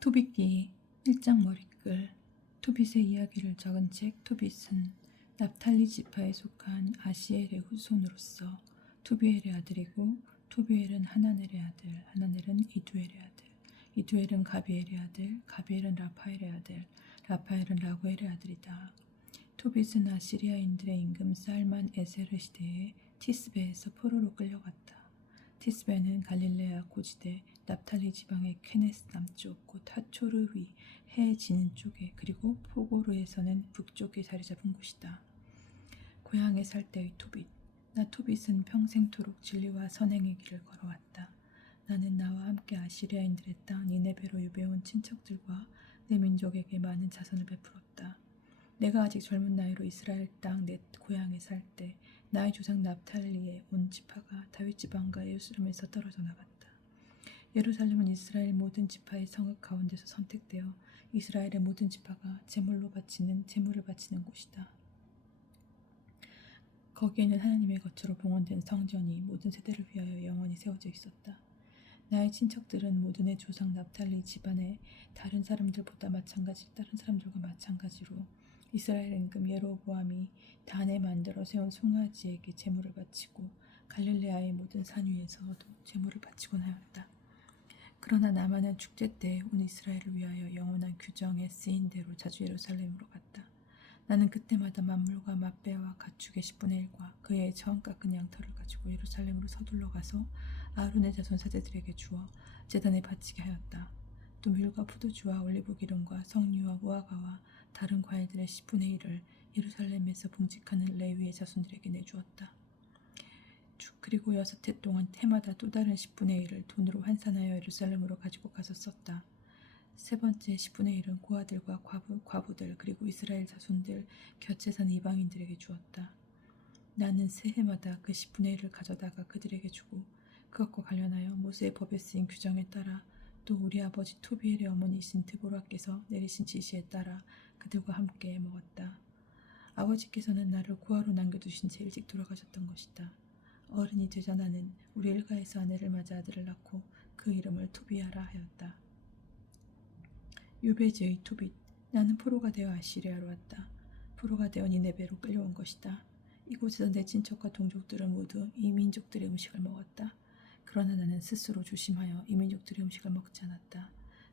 토빗기 1장 머리글. 토빗의 이야기를 적은 책. 토빗은 납탈리 지파에 속한 아시엘의 후손으로서 투비엘의 아들이고, 투비엘은 하나넬의 아들, 하나넬은 이두엘의 아들, 이두엘은 가비엘의 아들, 가비엘은 라파엘의 아들, 라파엘은 라구엘의 아들이다. 토빗은 아시리아인들의 임금 살만 에세르 시대에 티스베에서 포로로 끌려갔다. 티스베는 갈릴레아 고지대 납탈리 지방의 케네스 남쪽 곧 하초르 위 해 지는 쪽에, 그리고 포고르에서는 북쪽에 자리 잡은 곳이다. 고향에 살 때의 토빗. 나 토빗은 평생토록 진리와 선행의 길을 걸어왔다. 나는 나와 함께 아시리아인들의 땅 니네베로 유배온 친척들과 내 민족에게 많은 자선을 베풀었다. 내가 아직 젊은 나이로 이스라엘 땅 내 고향에 살 때 나의 조상 납탈리의 온 지파가 다윗 지방과 예루살렘에서 떨어져 나갔다. 예루살렘은 이스라엘 모든 지파의 성읍 가운데서 선택되어 이스라엘의 모든 지파가 제물을 바치는 곳이다. 거기에는 하나님의 거처로 봉헌된 성전이 모든 세대를 위하여 영원히 세워져 있었다. 나의 친척들은 모두 내 조상 납탈리 집안의 다른 사람들과 마찬가지로 이스라엘 임금 예로보암이 단에 만들어 세운 송아지에게 제물을 바치고 갈릴레아의 모든 산 위에서도 제물을 바치곤 하였다. 그러나 나만은 축제 때 온 이스라엘을 위하여 영원한 규정에 쓰인 대로 자주 예루살렘으로 갔다. 나는 그때마다 만물과 맛배와 가축의 10분의 1과 그의 처음 깎은 양털을 가지고 예루살렘으로 서둘러 가서 아론의 자손 사제들에게 주어 제단에 바치게 하였다. 또 밀과 포도주와 올리브 기름과 석류와 무화과와 다른 과일들의 10분의 1을 예루살렘에서 봉직하는 레위의 자손들에게 내주었다. 그리고 6해 동안 해마다 또 다른 10분의 1을 돈으로 환산하여 예루살렘으로 가지고 가서 썼다. 세 번째 10분의 1은 고아들과 과부들 그리고 이스라엘 자손들 곁에 사는 이방인들에게 주었다. 나는 새해마다 그 10분의 1을 가져다가 그들에게 주고 그것과 관련하여 모세의 법에 쓰인 규정에 따라 또 우리 아버지 토비엘의 어머니이신 드보라께서 내리신 지시에 따라 그들과 함께 먹었다. 아버지께서는 나를 고아로 남겨두신 채 일찍 돌아가셨던 것이다. 어른이 되자 나는 우리 일가에서 아내를 맞아 아들을 낳고 그 이름을 토비아라 하였다. 유배지의 토빗. 나는 포로가 되어 아시리아로 왔다. 포로가 되어 니네베로 끌려온 것이다. 이곳에서 내 친척과 동족들은 모두 이 민족들의 음식을 먹었다. 그러나 나는 스스로 조심하여 이 민족들의 음식을 먹지 않았다.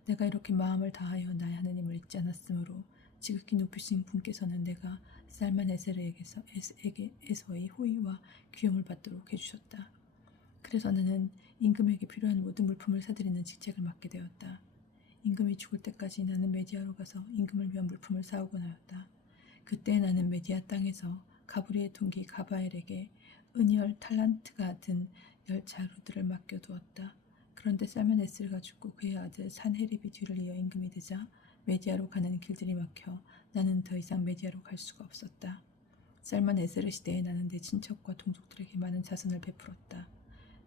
내가 이렇게 마음을 다하여 나의 하나님을 잊지 않았으므로 지극히 높으신 분께서는 내가 살만 에세르에게서의 호의와 귀염을 받도록 해주셨다. 그래서 나는 임금에게 필요한 모든 물품을 사들이는 직책을 맡게 되었다. 임금이 죽을 때까지 나는 메디아로 가서 임금을 위한 물품을 사오곤 하였다. 그때 나는 메디아 땅에서 가브리의 동기 가바엘에게 은열 탈란트가 든 10자루들을 맡겨두었다. 그런데 살만 에스르가 죽고 그의 아들 산헤립이 뒤를 이어 임금이 되자 메디아로 가는 길들이 막혀 나는 더 이상 메디아로 갈 수가 없었다. 살만 에스르 시대에 나는 내 친척과 동족들에게 많은 자선을 베풀었다.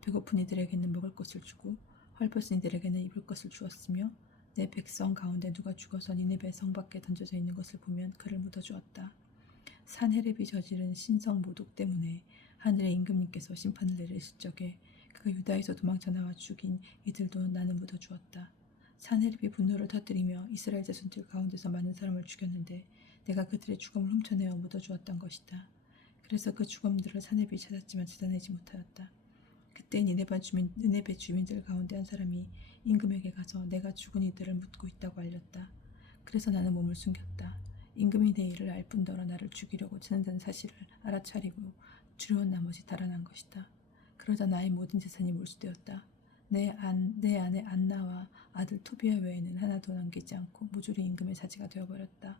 배고픈 이들에게는 먹을 것을 주고 헐벗은 이들에게는 입을 것을 주었으며 내 백성 가운데 누가 죽어서 니네베 성 밖에 던져져 있는 것을 보면 그를 묻어주었다. 산헤립이 저지른 신성 모독 때문에 하늘의 임금님께서 심판을 내리실 적에 그가 유다에서 도망쳐 나와 죽인 이들도 나는 묻어주었다. 산헤립이 분노를 터뜨리며 이스라엘 자손들 가운데서 많은 사람을 죽였는데 내가 그들의 죽음을 훔쳐내어 묻어주었던 것이다. 그래서 그 죽음들을 산헤립이 찾았지만 찾아내지 못하였다. 그때 느네베 주민들 가운데 한 사람이 임금에게 가서 내가 죽은 이들을 묻고 있다고 알렸다. 그래서 나는 몸을 숨겼다. 임금이 내 일을 알 뿐더러 나를 죽이려고 찾는다는 사실을 알아차리고 두려운 나머지 달아난 것이다. 그러자 나의 모든 재산이 몰수되었다. 내 아내 안나와 아들 토비아 외에는 하나도 남기지 않고 모조리 임금의 사지가 되어버렸다.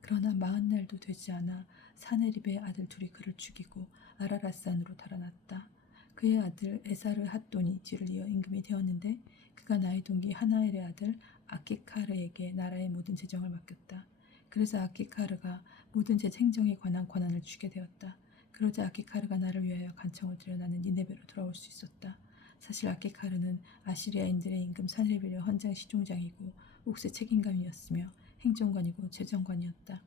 그러나 40날도 되지 않아 사네립의 아들 둘이 그를 죽이고 아라랏산으로 달아났다. 그의 아들 에사르 핫돈이 뒤를 이어 임금이 되었는데 그가 나의 동기 하나엘의 아들 아키카르에게 나라의 모든 재정을 맡겼다. 그래서 아키카르가 모든 제 행정에 관한 권한을 주게 되었다. 그러자 아키카르가 나를 위하여 간청을 드려 나는 니네베로 돌아올 수 있었다. 사실 아키카르는 아시리아인들의 임금 산헤립의 헌장 시종장이고 옥새 책임감이었으며 행정관이고 재정관이었다.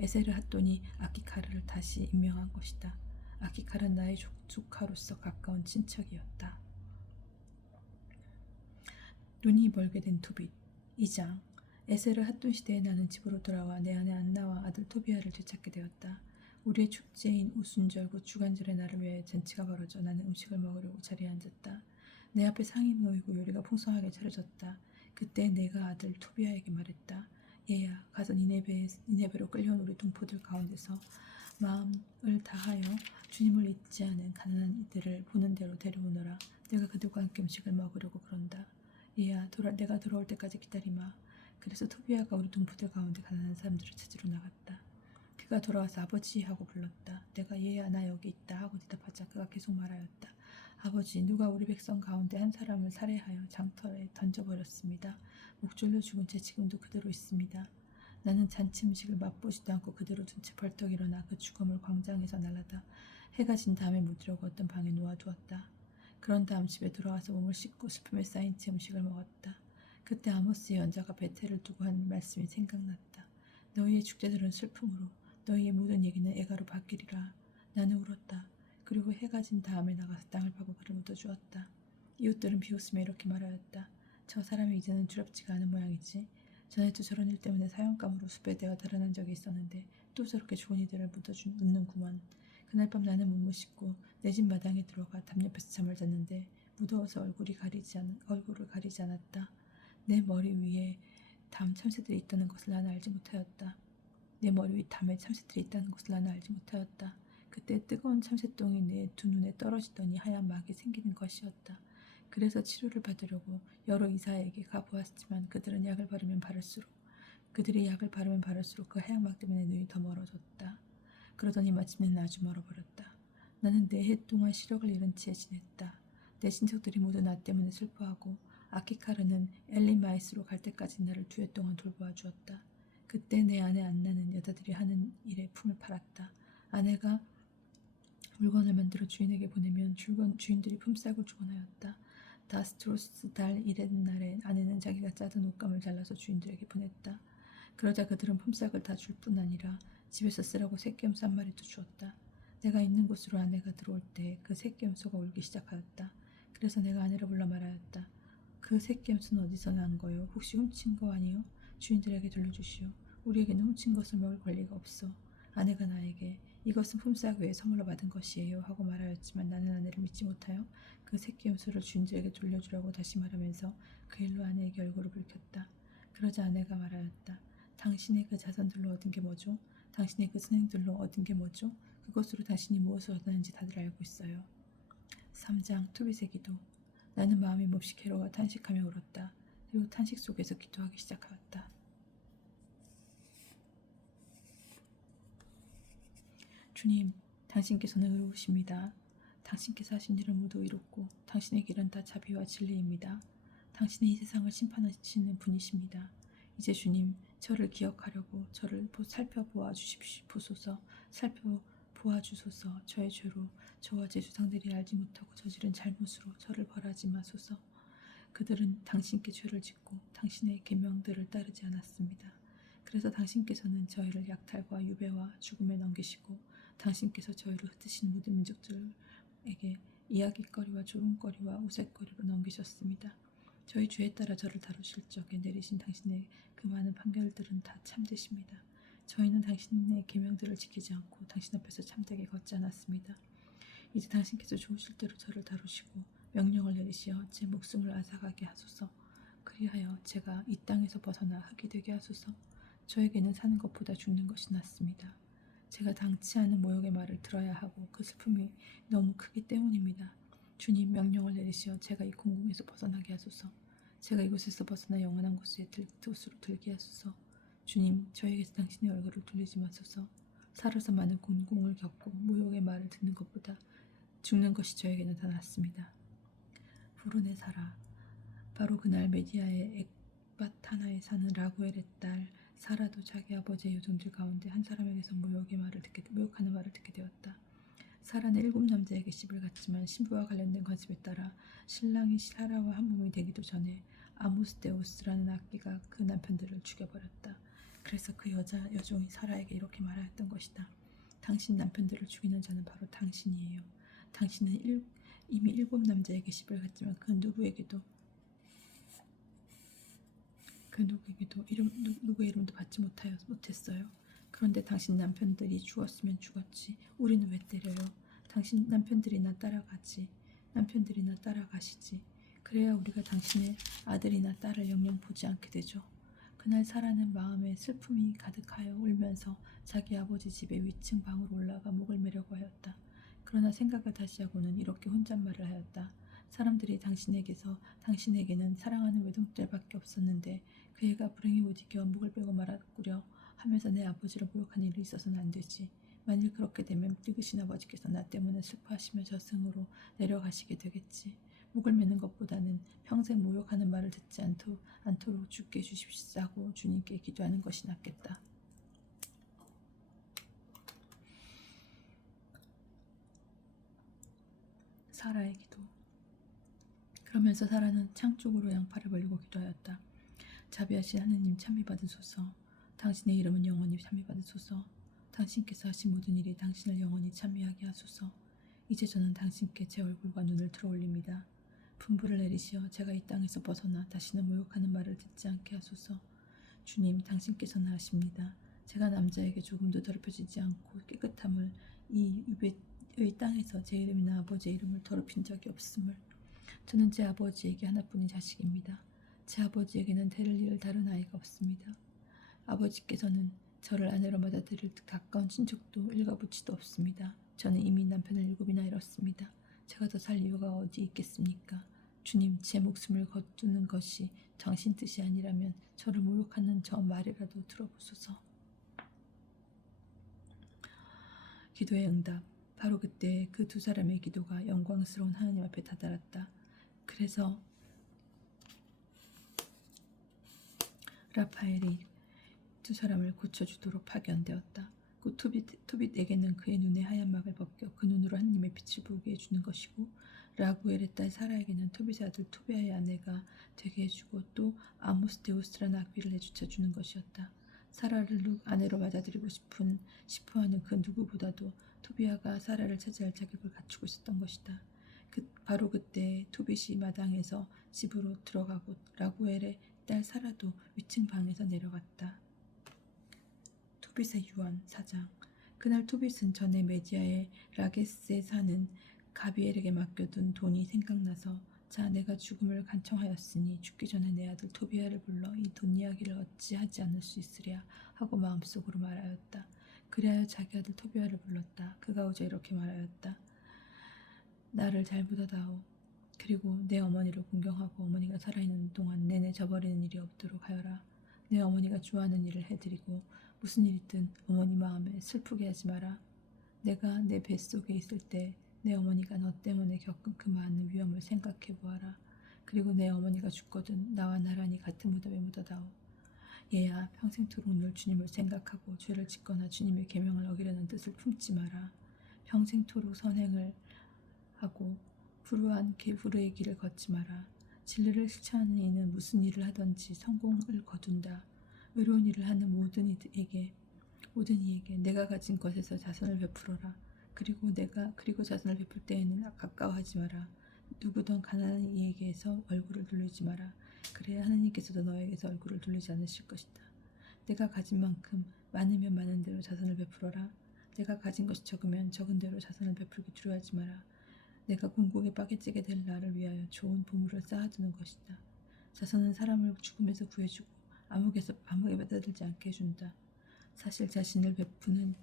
에세르 핫돈이 아키카르를 다시 임명한 것이다. 아키카르는 나의 조카로서 가까운 친척이었다. 눈이 멀게 된 토빗. 2장. 에세르 핫돈 시대에 나는 집으로 돌아와 내 아내 안나와 아들 토비아를 되찾게 되었다. 우리의 축제인 우순절 곧 주간절의 날을 위해 잔치가 벌어져 나는 음식을 먹으려고 자리에 앉았다. 내 앞에 상이 모이고 요리가 풍성하게 차려졌다. 그때 내가 아들 토비아에게 말했다. 얘야, 가서 니네베로 끌려온 우리 동포들 가운데서 마음을 다하여 주님을 잊지 않은 가난한 이들을 보는 대로 데려오너라. 내가 그들과 함께 음식을 먹으려고 그런다. 얘야, 내가 돌아올 때까지 기다리마. 그래서 토비아가 우리 동포들 가운데 가난한 사람들을 찾으러 나갔다. 그가 돌아와서 아버지 하고 불렀다. 내가 얘야 나 여기 있다 하고 대답하자 그가 계속 말하였다. 아버지, 누가 우리 백성 가운데 한 사람을 살해하여 장터에 던져버렸습니다. 목졸려 죽은 채 지금도 그대로 있습니다. 나는 잔치 음식을 맛보지도 않고 그대로 둔 채 벌떡 일어나 그 죽음을 광장에서 날라다 해가 진 다음에 묻으려고 어떤 방에 놓아두었다. 그런 다음 집에 돌아와서 몸을 씻고 수품에 쌓인 채 음식을 먹었다. 그때 아모스 예언자가 베텔을 두고 한 말씀이 생각났다. 너희의 축제들은 슬픔으로, 너희의 모든 얘기는 애가로 바뀌리라. 나는 울었다. 그리고 해가 진 다음에 나가서 땅을 파고 그를 묻어주었다. 이웃들은 비웃으며 이렇게 말하였다. 저 사람이 이제는 두렵지가 않은 모양이지. 전에도 저런 일 때문에 사형감으로 수배되어 달아난 적이 있었는데 또 저렇게 좋은 이들을 묻는구먼. 그날 밤 나는 몸을 씻고 내 집 마당에 들어가 담 옆에서 잠을 잤는데 무더워서 얼굴을 가리지 않았다. 내 머리 위에 담 참새들이 있다는 것을 나는 알지 못하였다. 내 머리 위 담에 참새들이 있다는 것을 나는 알지 못하였다. 그때 뜨거운 참새똥이 내 두 눈에 떨어지더니 하얀 막이 생기는 것이었다. 그래서 치료를 받으려고 여러 의사에게 가보았지만 그들이 약을 바르면 바를수록 그 하얀 막 때문에 눈이 더 멀어졌다. 그러더니 마침내 아주 멀어버렸다. 나는 4해 동안 시력을 잃은 채 지냈다. 내 친척들이 모두 나 때문에 슬퍼하고 아키카르는 엘리마이스로 갈 때까지 나를 2해 동안 돌보아 주었다. 그때 내 아내 안나는 여자들이 하는 일에 품을 팔았다. 아내가 물건을 만들어 주인에게 보내면 주인들이 품삯을 주곤 하였다. 다스트로스 달 이튿날에 아내는 자기가 짜던 옷감을 잘라서 주인들에게 보냈다. 그러자 그들은 품삯을 다 줄 뿐 아니라 집에서 쓰라고 새끼염소 한 마리도 주었다. 내가 있는 곳으로 아내가 들어올 때 그 새끼염소가 울기 시작하였다. 그래서 내가 아내를 불러 말하였다. 그 새끼염소는 어디서 난 거요? 혹시 훔친 거 아니요? 주인들에게 돌려주시오. 우리에게는 훔친 것을 먹을 권리가 없어. 아내가 나에게 이것은 품삯 외에 선물로 받은 것이에요 하고 말하였지만 나는 아내를 믿지 못하여 그 새끼염소를 주인들에게 돌려주라고 다시 말하면서 그 일로 아내에게 얼굴을 붉혔다. 그러자 아내가 말하였다. 당신의 그 자선들로 얻은 게 뭐죠? 당신의 그 선행들로 얻은 게 뭐죠? 그것으로 당신이 무엇을 얻었는지 다들 알고 있어요. 3장 투빗의 기도. 나는 마음이 몹시 괴로워 탄식하며 울었다. 그리고 탄식 속에서 기도하기 시작하였다. 주님, 당신께서는 의로우십니다. 당신께서 하신 일은 모두 이롭고 당신의 길은 다 자비와 진리입니다. 당신이 이 세상을 심판하시는 분이십니다. 이제 주님, 저를 기억하려고 저를 살펴보아 주소서. 저의 죄로 저와 제 조상들이 알지 못하고 저지른 잘못으로 저를 벌하지 마소서. 그들은 당신께 죄를 짓고 당신의 계명들을 따르지 않았습니다. 그래서 당신께서는 저희를 약탈과 유배와 죽음에 넘기시고 당신께서 저희를 흩으신 모든 민족들에게 이야기거리와 조롱거리와 우윳거리로 넘기셨습니다. 저희 죄에 따라 저를 다루실 적에 내리신 당신의 그 많은 판결들은 다 참되십니다. 저희는 당신의 계명들을 지키지 않고 당신 앞에서 참되게 걷지 않았습니다. 이제 당신께서 좋으실 대로 저를 다루시고 명령을 내리시어 제 목숨을 앗아가게 하소서. 그리하여 제가 이 땅에서 벗어나 흙이 되게 하소서. 저에게는 사는 것보다 죽는 것이 낫습니다. 제가 당치 않은 모욕의 말을 들어야 하고 그 슬픔이 너무 크기 때문입니다. 주님, 명령을 내리시어 제가 이 공궁에서 벗어나게 하소서. 제가 이곳에서 벗어나 영원한 곳으로 들게 하소서. 주님, 저에게서 당신의 얼굴을 돌리지 마소서. 살아서 많은 곤궁을 겪고 모욕의 말을 듣는 것보다 죽는 것이 저에게는 더 낫습니다. 부르네 사라. 바로 그날 메디아의 엑바타나에 사는 라구엘의 딸 사라도 자기 아버지의 요정들 가운데 한 사람에게서 모욕하는 말을 듣게 되었다. 사라는 7 남자에게 시집을 갔지만 신부와 관련된 관습에 따라 신랑이 사라와 한 몸이 되기도 전에 아모스데우스라는 악귀가 그 남편들을 죽여버렸다. 그래서 그 여종이 사라에게 이렇게 말하였던 것이다. 당신 남편들을 죽이는 자는 바로 당신이에요. 당신은 이미 7 남자에게 시집을 갔지만 그 누구에게도 그 누구에게도 누구의 이름도 받지 못했어요. 그런데 당신 남편들이 죽었으면 죽었지. 우리는 왜 때려요? 당신 남편들이나 따라가지. 남편들이나 따라가시지. 그래야 우리가 당신의 아들이나 딸을 영영 보지 않게 되죠. 그날 사라는 마음에 슬픔이 가득하여 울면서 자기 아버지 집의 위층 방으로 올라가 목을 매려고 하였다. 그러나 생각을 다시 하고는 이렇게 혼잣말을 하였다. 사람들이 당신에게는 사랑하는 외동딸밖에 없었는데 그 애가 불행히 못 이겨 목을 빼고 말았구려 하면서 내 아버지를 모욕한 일이 있어서는 안 되지. 만일 그렇게 되면 늙으신 아버지께서 나 때문에 슬퍼하시며 저승으로 내려가시게 되겠지. 목을 매는 것보다는 평생 모욕하는 말을 듣지 않도록 죽게 해주십시오 주님께 기도하는 것이 낫겠다. 사라의 기도. 그러면서 사라는 창 쪽으로 양팔을 벌리고 기도하였다. 자비하신 하느님 참미받으소서. 당신의 이름은 영원히 참미받으소서. 당신께서 하신 모든 일이 당신을 영원히 참미하게 하소서. 이제 저는 당신께 제 얼굴과 눈을 들어올립니다. 분부를 내리시어 제가 이 땅에서 벗어나 다시는 모욕하는 말을 듣지 않게 하소서. 주님, 당신께서는 아십니다. 제가 남자에게 조금도 더럽혀지지 않고 깨끗함을 이 위의 땅에서 제 이름이나 아버지의 이름을 더럽힌 적이 없음을. 저는 제 아버지에게 하나뿐인 자식입니다. 제 아버지에게는 대를 이을 다른 아이가 없습니다. 아버지께서는 저를 아내로 받아들일 가까운 친척도 일가부치도 없습니다. 저는 이미 남편을 7이나 잃었습니다. 제가 더 살 이유가 어디 있겠습니까? 주님, 제 목숨을 거두는 것이 당신 뜻이 아니라면 저를 모욕하는 저 말이라도 들어보소서. 기도의 응답. 바로 그때 그 두 사람의 기도가 영광스러운 하나님 앞에 다다랐다. 그래서 라파엘이 두 사람을 고쳐주도록 파견되었다. 곧 토빗에게는 그의 눈에 하얀 막을 벗겨 그 눈으로 하나님의 빛을 보게 해주는 것이고, 라구엘의 딸 사라에게는 토빗의 아들 토비아의 아내가 되게 해주고, 또 아모스데우스라는 악귀를 내쫓아 주는 것이었다. 사라를 아내로 받아들이고 싶어하는 그 누구보다도 토비아가 사라를 차지할 자격을 갖추고 있었던 것이다. 바로 그때 토빗이 마당에서 집으로 들어가고 라구엘의 딸 사라도 위층 방에서 내려갔다. 토빗의 유언 4장. 그날 토빗은 전에 메디아의 라게스에 사는 가비엘에게 맡겨둔 돈이 생각나서, 자, 내가 죽음을 간청하였으니 죽기 전에 내 아들 토비아를 불러 이 돈 이야기를 어찌 하지 않을 수 있으랴 하고 마음속으로 말하였다. 그리하여 자기 아들 토비아를 불렀다. 그가 오자 이렇게 말하였다. 나를 잘 묻어다오. 그리고 내 어머니를 공경하고 어머니가 살아있는 동안 내내 저버리는 일이 없도록 하여라. 내 어머니가 좋아하는 일을 해드리고 무슨 일이든 어머니 마음에 슬프게 하지 마라. 내가 내 뱃속에 있을 때 내 어머니가 너 때문에 겪은 그 많은 위험을 생각해 보아라. 그리고 내 어머니가 죽거든 나와 나란히 같은 무덤에 묻어다오. 얘야, 평생토록 늘 주님을 생각하고 죄를 짓거나 주님의 계명을 어기려는 뜻을 품지 마라. 평생토록 선행을 하고 불우한 불의의 길을 걷지 마라. 진리를 실천하는 이는 무슨 일을 하든지 성공을 거둔다. 의로운 일을 하는 모든 이에게 내가 가진 것에서 자선을 베풀어라. 그리고 자선을 베풀 때에는 가까워하지 마라. 누구든 가난한 이에게서 얼굴을 돌리지 마라. 그래야 하느님께서도 너에게서 얼굴을 돌리지 않으실 것이다. 내가 가진 만큼 많으면 많은 대로 자선을 베풀어라. 내가 가진 것이 적으면 적은 대로 자선을 베풀기 두려워하지 마라. 내가 궁극에 빠개지게 될 날을 위하여 좋은 보물을 쌓아두는 것이다. 자선은 사람을 죽음에서 구해주고 암흑에 받아들지 않게 해준다. 사실 자선을 베푸는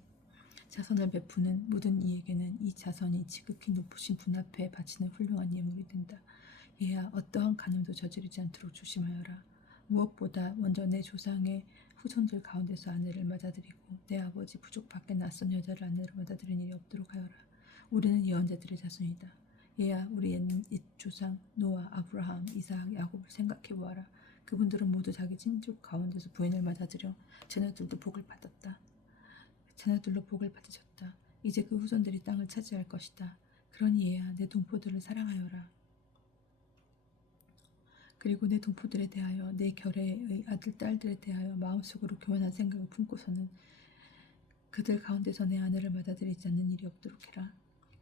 모든 이에게는 이 자선이 지극히 높으신 분 앞에 바치는 훌륭한 예물이 된다. 얘야, 어떠한 간음도 저지르지 않도록 조심하여라. 무엇보다 먼저 내 조상의 후손들 가운데서 아내를 맞아들이고 내 아버지 부족 밖에 낯선 여자를 아내로 받아들이는 일이 없도록 하여라. 우리는 예언자들의 자손이다. 얘야, 우리 옛 조상 노아, 아브라함, 이삭, 야곱을 생각해 보아라. 그분들은 모두 자기 친족 가운데서 부인을 맞아들여 자녀들로 복을 받으셨다. 이제 그 후손들이 땅을 차지할 것이다. 그러니 얘야, 내 동포들을 사랑하여라. 그리고 내 동포들에 대하여 내 결애의 아들, 딸들에 대하여 마음속으로 교만한 생각을 품고서는 그들 가운데서 내 아내를 받아들이지 않는 일이 없도록 해라.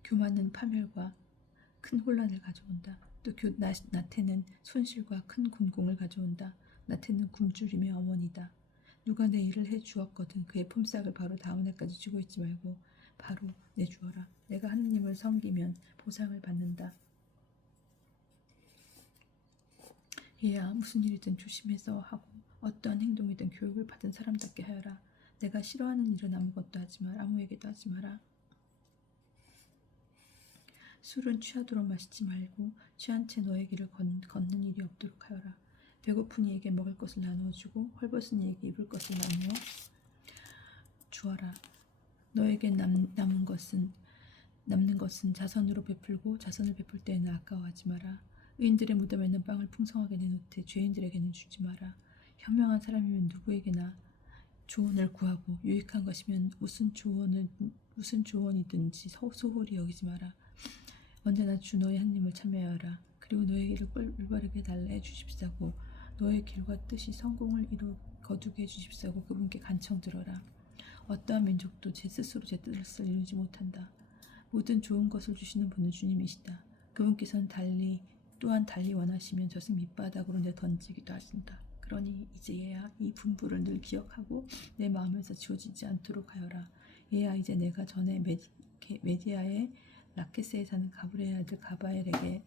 교만은 파멸과 큰 혼란을 가져온다. 또 나태는 손실과 큰 곤궁을 가져온다. 나태는 굶주림의 어머니다. 누가 내 일을 해주었거든 그의 품삯을 바로 다음 해까지 주고 있지 말고 바로 내주어라. 내가 하느님을 섬기면 보상을 받는다. 얘야 무슨 일이든 조심해서 하고 어떠한 행동이든 교육을 받은 사람답게 하여라. 내가 싫어하는 일은 아무것도 하지 마라. 아무에게도 하지 마라. 술은 취하도록 마시지 말고 취한 채 너의 길을 걷는 일이 없도록 하여라. 배고픈 이에게 먹을 것을 나누어 주고 헐벗은 이에게 입을 것을 나누어 주어라. 너에게 남는 것은 자선으로 베풀고 자선을 베풀 때에는 아까워하지 마라. 의인들의 무덤에는 빵을 풍성하게 내놓되 죄인들에게는 주지 마라. 현명한 사람이면 누구에게나 조언을 구하고 유익한 것이면 무슨 조언이든지 소홀히 여기지 마라. 언제나 주 너의 하나님을 참여하라. 그리고 너의 길을 올바르게 달래 주십사고 너의 길과 뜻이 성공을 거두게 해주십사고 그분께 간청 들어라. 어떠한 민족도 제 스스로 제 뜻을 이루지 못한다. 모든 좋은 것을 주시는 분은 주님이시다. 그분께서는 또한 달리 원하시면 젖은 밑바닥으로 내던지기도 하신다. 그러니 이제 얘야 이 분부를 늘 기억하고 내 마음에서 지워지지 않도록 하여라. 얘야 이제 내가 전에 메디아의 라케스에 사는 가브리엘 아들 가바엘에게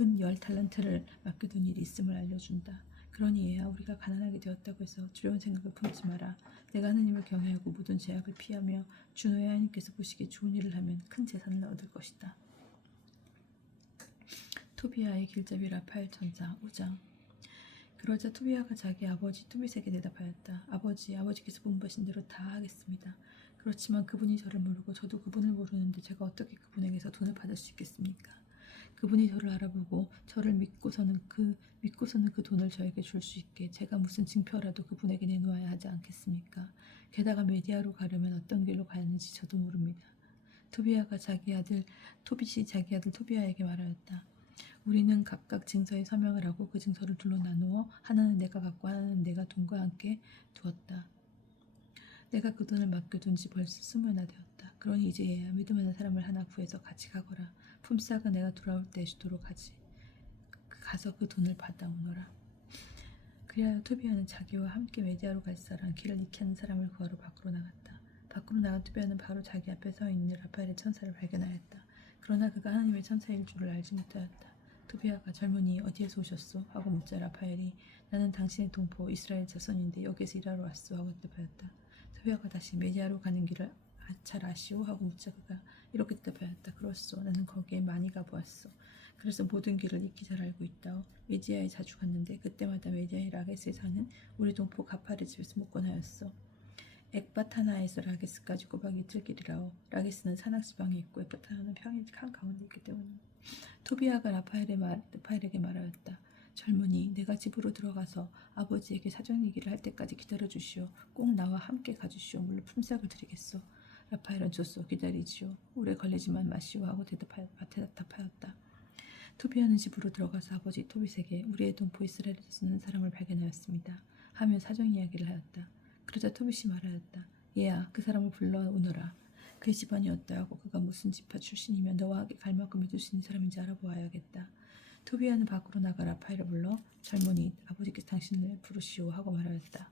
은 10달란트를 맡겨둔 일이 있음을 알려준다. 그러니 얘야 우리가 가난하게 되었다고 해서 두려운 생각을 품지 마라. 내가 하느님을 경외하고 모든 죄악을 피하며 주 너의 하나님께서 보시기에 좋은 일을 하면 큰 재산을 얻을 것이다. 토비아의 길잡이 라파엘 천사 5장. 그러자 토비아가 자기 아버지 토빗에게 대답하였다. 아버지께서 분부하신 대로 다 하겠습니다. 그렇지만 그분이 저를 모르고 저도 그분을 모르는데 제가 어떻게 그분에게서 돈을 받을 수 있겠습니까? 그분이 저를 알아보고 저를 믿고서는 그 돈을 저에게 줄 수 있게 제가 무슨 징표라도 그분에게 내놓아야 하지 않겠습니까? 게다가 메디아로 가려면 어떤 길로 가야 하는지 저도 모릅니다. 토빗이 자기 아들 토비아에게 말하였다. 우리는 각각 증서에 서명을 하고 그 증서를 둘로 나누어 하나는 내가 갖고 하나는 내가 돈과 함께 두었다. 내가 그 돈을 맡겨둔 지 벌써 20나 되었다. 그러니 이제 얘야 믿음하는 사람을 하나 구해서 같이 가거라. 품삯은 내가 돌아올 때 주도록 하지. 가서 그 돈을 받아오너라. 그리하여 토비아는 자기와 함께 메디아로 갈 사람 길을 잃게 하는 사람을 구하러 밖으로 나갔다. 밖으로 나간 토비아는 바로 자기 앞에 서 있는 라파엘의 천사를 발견하였다. 그러나 그가 하나님의 천사일 줄을 알지 못하였다. 토비아가 젊은이 어디에서 오셨소? 하고 묻자 라파엘이 나는 당신의 동포 이스라엘 자손인데 여기에서 일하러 왔소 하고 대답하였다. 토비아가 다시 메디아로 가는 길을 잘 아시오? 하고 묻자 그가 이렇게 대답하였다. 그렇소. 나는 거기에 많이 가보았소. 그래서 모든 길을 익히 잘 알고 있다오. 메디아에 자주 갔는데 그때마다 메디아의 라게스에 사는 우리 동포 가팔의 집에서 묵건하였소. 엑바타나에서 라게스까지 꼬박 이틀길이라오. 라게스는 산악지방에 있고 엑바타나는 평야 한가운데 있기 때문입니다. 토비아가 라파엘에게 말하였다. 젊은이 내가 집으로 들어가서 아버지에게 사정 얘기를 할 때까지 기다려주시오. 꼭 나와 함께 가주시오. 물론 품삯을 드리겠소. 라파엘은 좋소. 기다리지요. 오래 걸리지만 마시오 하고 대답하였다. 토비아는 집으로 들어가서 아버지 토빗에게 우리의 동포 이스라엘에서 쓰는 사람을 발견하였습니다. 하며 사정 이야기를 하였다. 그러자 토빗이 말하였다. 얘야 그 사람을 불러오너라. 그의 집안이 어떠하고 그가 무슨 지파 출신이며 너와 갈 만큼 믿을 수 있는 사람인지 알아보아야겠다. 토비아는 밖으로 나가 라파엘을 불러 젊은이 아버지께서 당신을 부르시오 하고 말하였다.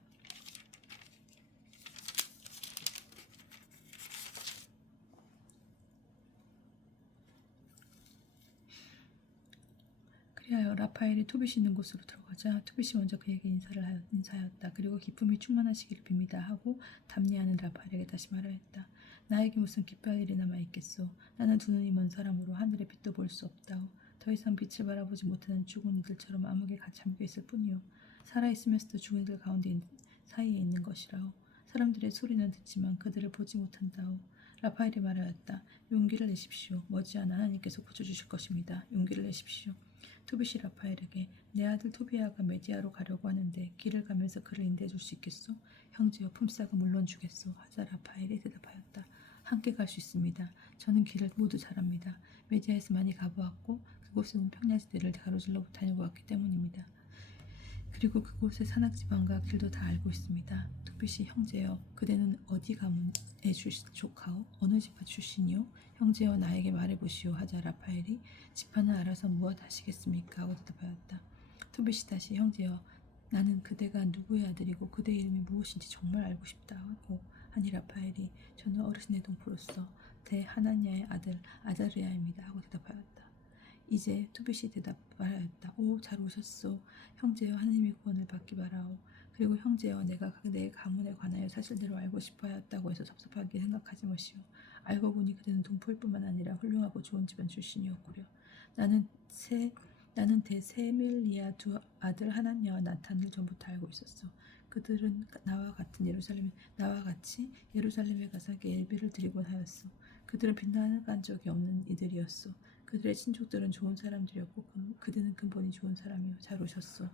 그리하여 라파엘이 토빗이 있는 곳으로 들어가자 토빗이 먼저 그에게 인사하였다. 그리고 기쁨이 충만하시기를 빕니다 하고 담례하는 라파엘에게 다시 말하였다. 나에게 무슨 기뻐할 일이 남아있겠소. 나는 두 눈이 먼 사람으로 하늘의 빛도 볼 수 없다오. 더 이상 빛을 바라보지 못하는 죽은 이들처럼 암흑에 잠겨 있을 뿐이요. 살아있으면서도 죽은 이들 가운데 사이에 있는 것이라오. 사람들의 소리는 듣지만 그들을 보지 못한다오. 라파엘이 말하였다. 용기를 내십시오. 머지않아 하나님께서 고쳐주실 것입니다. 용기를 내십시오. 토빗이 라파엘에게 내 아들 토비아가 메디아로 가려고 하는데 길을 가면서 그를 인도해 줄 수 있겠소? 형제여 품삯은 물론 주겠소. 하자 라파엘이 대답하였다. 함께 갈 수 있습니다. 저는 길을 모두 잘 압니다. 메디아에서 많이 가보았고 그곳은 평야지대를 가로질러 다녀보았기 때문입니다. 그리고 그곳의 산악지방과 길도 다 알고 있습니다. 토빗이 형제여 그대는 어디 가문의 조카오? 어느 지파 출신이요? 형제여 나에게 말해보시오. 하자 라파엘이 지파는 알아서 무엇 하시겠습니까? 하고 대답하였다. 토빗이 다시 형제여 나는 그대가 누구의 아들이고 그대의 이름이 무엇인지 정말 알고 싶다고 하니 라파엘이 저는 어르신의 동포로서 대하나냐의 아들 아자르야입니다 하고 대답하였다. 이제 투빗이 대답하였다. 오, 잘 오셨소. 형제여, 하느님의 구원을 받기 바라오. 그리고 형제여, 내가 내 가문에 관하여 사실대로 알고 싶어 하였다고 해서 섭섭하게 생각하지 마시오. 알고 보니 그대는 동포일 뿐만 아니라 훌륭하고 좋은 집안 출신이었구려. 나는 대세밀리아 두 아들 하나냐와 나탄을 전부터 알고 있었어. 그들은 나와 같이 예루살렘에 가서 예배를 드리곤 하였어. 그들은 빗나간 적이 없는 이들이었어. 그들의 친족들은 좋은 사람들이었고 그대는 근본이 좋은 사람이요. 잘 오셨소.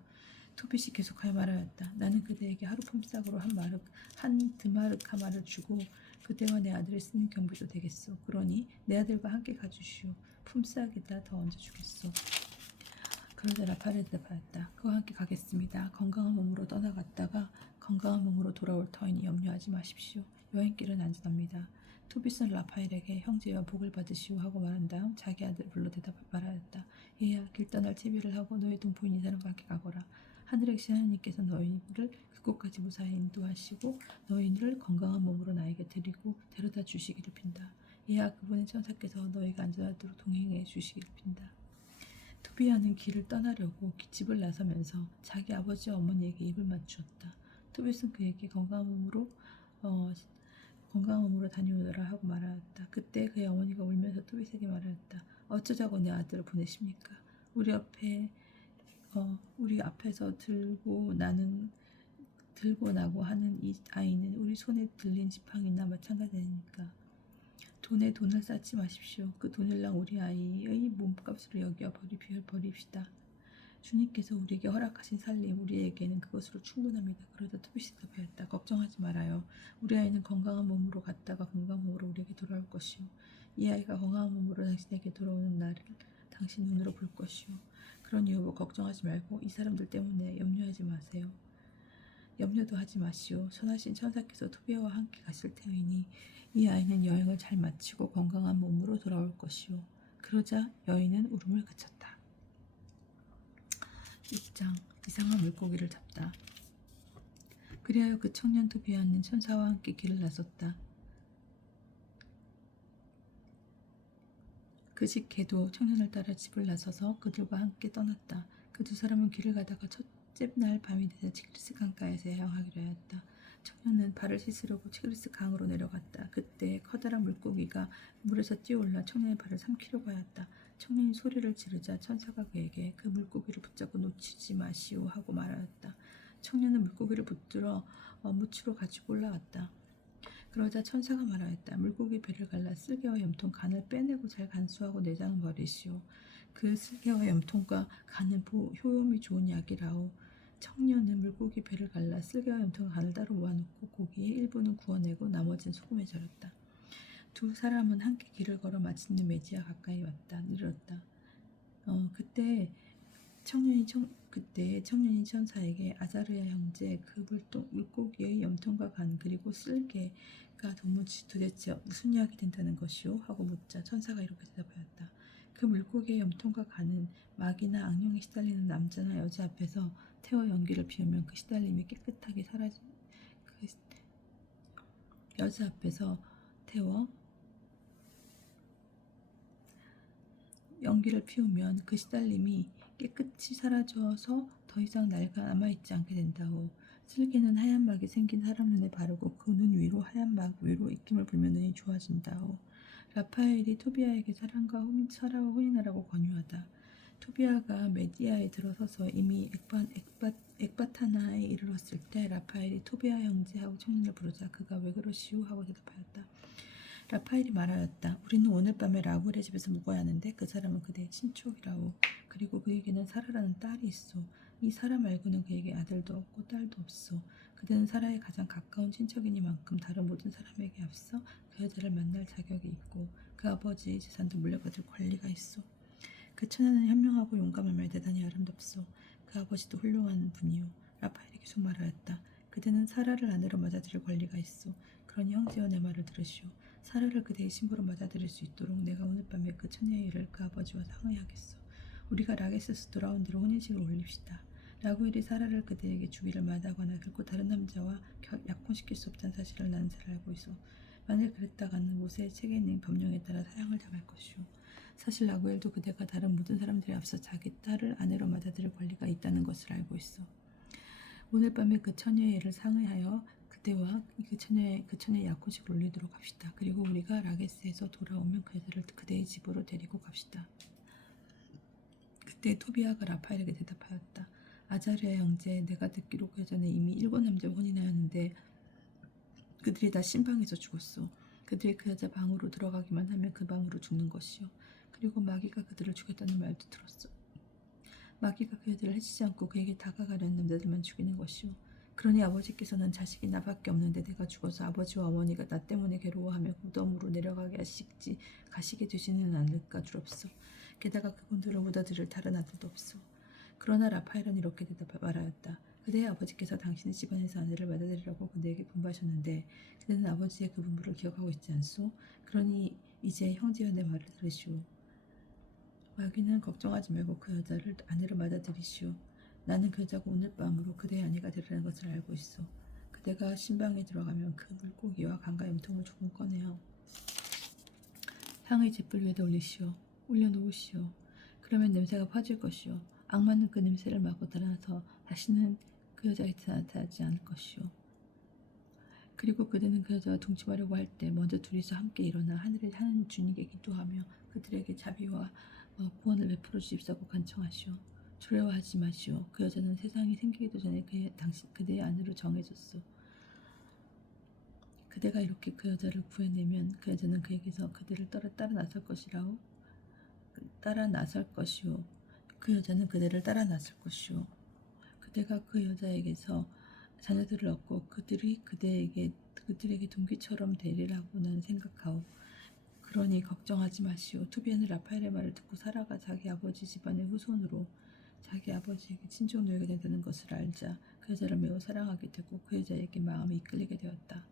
토빗이 계속하여 말하였다. 나는 그대에게 하루 품삯으로 한 드마르카마를 주고 그대와 내 아들을 쓰는 경비도 되겠소. 그러니 내 아들과 함께 가주시오. 품삯에다 더 얹어주겠소. 그러자 라파를 대답하였다. 그와 함께 가겠습니다. 건강한 몸으로 떠나갔다가 건강한 몸으로 돌아올 터이니 염려하지 마십시오. 여행길은 안전합니다. 토비스는 라파엘에게 형제여 복을 받으시오 하고 말한 다음 자기 아들 불러 말하였다. 얘야 길 떠날 채비를 하고 너희 동포인 이 사람과 함께 가거라. 하늘의 신 하나님께서 너희를 그곳까지 무사히 인도하시고 너희를 건강한 몸으로 나에게 드리고 데려다 주시기를 빈다. 얘야 그분의 천사께서 너희가 안전하도록 동행해 주시기를 빈다. 토비아는 길을 떠나려고 집을 나서면서 자기 아버지와 어머니에게 입을 맞추었다. 토비스는 그에게 건강한 몸으로 다녀오너라 하고 말하였다. 그때 그의 어머니가 울면서 토비스에게 말하였다. 어쩌자고 내 아들을 보내십니까? 우리 앞에서 들고 나고 하는 이 아이는 우리 손에 들린 지팡이나 마찬가지니까 돈에 돈을 쌓지 마십시오. 그 돈일랑 우리 아이의 몸값으로 여겨 버립시다. 주님께서 우리에게 허락하신 살림 우리에게는 그것으로 충분합니다. 그러자 토비시 대답하였다. 걱정하지 말아요. 우리 아이는 건강한 몸으로 갔다가 건강한 몸으로 우리에게 돌아올 것이요. 이 아이가 건강한 몸으로 당신에게 돌아오는 날을 당신 눈으로 볼 것이요. 그러니 여보 걱정하지 말고 이 사람들 때문에 염려하지 마세요. 염려도 하지 마시오. 선하신 천사께서 토비아와 함께 가실 테이니 이 아이는 여행을 잘 마치고 건강한 몸으로 돌아올 것이오. 그러자 여인은 울음을 그쳤다. 6장 이상한 물고기를 잡다. 그리하여 그 청년 토비아는 천사와 함께 길을 나섰다. 그 집 개도 청년을 따라 집을 나서서 그들과 함께 떠났다. 그 두 사람은 길을 가다가 첫째 날 밤이 되자 티그리스 강가에서 야영하기로 하였다. 청년은 발을 씻으려고 티그리스 강으로 내려갔다. 그때 커다란 물고기가 물에서 뛰어올라 청년의 발을 삼키려고 하였다. 청년이 소리를 지르자 천사가 그에게 그 물고기를 붙잡고 놓치지 마시오 하고 말하였다. 청년은 물고기를 붙들어 무추로 가지고 올라왔다. 그러자 천사가 말하였다. 물고기 배를 갈라 쓸개와 염통 간을 빼내고 잘 간수하고 내장을 버리시오. 그 쓸개와 염통과 간은 효험이 좋은 약이라오. 청년은 물고기 배를 갈라 쓸개와 염통과 간을 따로 모아놓고 고기의 일부는 구워내고 나머지는 소금에 절였다. 두 사람은 함께 길을 걸어 마침내 메지아 가까이 이르렀다. 그때 청년이 천사에게 아자르야 형제 그 물고기의 염통과 간 그리고 쓸개가 도대체 무슨 약이 된다는 것이오? 하고 묻자 천사가 이렇게 대답하였다. 그 물고기의 염통과 간은 마귀나 악령에 시달리는 남자나 여자 앞에서 태워 연기를 피우면 그 시달림이 깨끗하게 그 여자 앞에서 태워 연기를 피우면 그 시달림이 깨끗이 사라져서 더 이상 남아있지 않게 된다오. 쓸개는 하얀 막이 생긴 사람 눈에 바르고 그 눈 위로 하얀 막 위로 입김을 불면 눈이 좋아진다오. 라파엘이 토비아에게 사랑과 혼인하라고 권유하다. 토비아가 메디아에 들어서서 이미 엑바타나에 이르렀을 때 라파엘이 토비아 형제하고 청년을 부르자 그가 왜 그러시오? 하고 대답하였다. 라파엘이 말하였다. 우리는 오늘 밤에 라구엘의 집에서 묵어야 하는데 그 사람은 그대의 친족이라오. 그리고 그에게는 사라라는 딸이 있어. 이 사라 말고는 그에게 아들도 없고 딸도 없어. 그대는 사라의 가장 가까운 친척이니만큼 다른 모든 사람에게 앞서 그 여자를 만날 자격이 있고 그 아버지의 재산도 물려받을 권리가 있어. 그 처녀는 현명하고 용감하며 대단히 아름답소. 그 아버지도 훌륭한 분이요. 라파엘이 계속 말하였다. 그대는 사라를 아내로 맞아들일 권리가 있어. 그러니 형제여 내 말을 들으시오. 사라를 그대의 신부로 맞아들일 수 있도록 내가 오늘 밤에 그 처녀의 일을 그 아버지와 상의하겠소. 우리가 라게스에서 돌아온 뒤로 혼인식을 올립시다. 라구엘이 사라를 그대에게 주기를 마다하거나 결코 다른 남자와 약혼시킬 수 없다는 사실을 나는 잘 알고 있어. 만일 그랬다가는 모세의 책에 있는 법령에 따라 사형을 당할 것이오. 사실 라구엘도 그대가 다른 모든 사람들에 앞서 자기 딸을 아내로 맞아들일 권리가 있다는 것을 알고 있어. 오늘 밤에 그 처녀의 일을 상의하여 그대와 그 처녀의 약혼식을 올리도록 합시다. 그리고 우리가 라게스에서 돌아오면 그 여자를 그대의 집으로 데리고 갑시다. 그때 토비아가 라파엘에게 대답하였다. 아자르의 형제, 내가 듣기로 그 여자는 이미 7남자와 혼인하였는데 그들이 다 신방에서 죽었소. 그들이 그 여자 방으로 들어가기만 하면 그 방으로 죽는 것이요. 그리고 마귀가 그들을 죽였다는 말도 들었소. 마귀가 그 여자를 해치지 않고 그에게 다가가려는 남자들만 죽이는 것이요. 그러니 아버지께서는 자식이 나밖에 없는데 내가 죽어서 아버지와 어머니가 나 때문에 괴로워하며 무덤으로 내려가게 가시게 되지는 않을까 두렵소. 게다가 그분들을 묻어드릴 다른 아들도 없소. 그러나 라파엘은 이렇게 말하였다. 그대의 아버지께서 당신의 집안에서 아내를 받아들이라고 그대에게 분부하셨는데 그대는 아버지의 그 분부를 기억하고 있지 않소? 그러니 이제 형제여 내 말을 들으시오. 마귀는 걱정하지 말고 그 여자를 아내로 받아들이시오. 나는 그 여자가 오늘 밤으로 그대의 아내가 되리라는 것을 알고 있어. 그대가 신방에 들어가면 그 물고기와 강과 염통을 조금 꺼내어 향의 잿불 위에다 올려놓으시오. 그러면 냄새가 퍼질 것이오. 악마는 그 냄새를 맡고 달아나서 다시는 그 여자 곁에 나타나지 않을 것이오. 그리고 그대는 그 여자와 동침하려고 할 때 먼저 둘이서 함께 일어나 하늘에 사는 주님께 기도하며 그들에게 자비와 구원을 베풀어 주십사고 간청하시오. 두려워하지 마시오. 그 여자는 세상이 생기기도 전에 그대의 아내로 정해졌소. 그대가 이렇게 그 여자를 구해내면 그 여자는 그에게서 그대를 따라 나설 것이오. 그 여자는 그대를 따라 나설 것이오. 그대가 그 여자에게서 자녀들을 얻고 그들에게 동기처럼 되리라고 나는 생각하오. 그러니 걱정하지 마시오. 투비아는 라파엘의 말을 듣고 사라가 자기 아버지 집안의 후손으로 자기 아버지에게 친족 노예가 된다는 것을 알자 그 여자를 매우 사랑하게 되고 그 여자에게 마음이 이끌리게 되었다.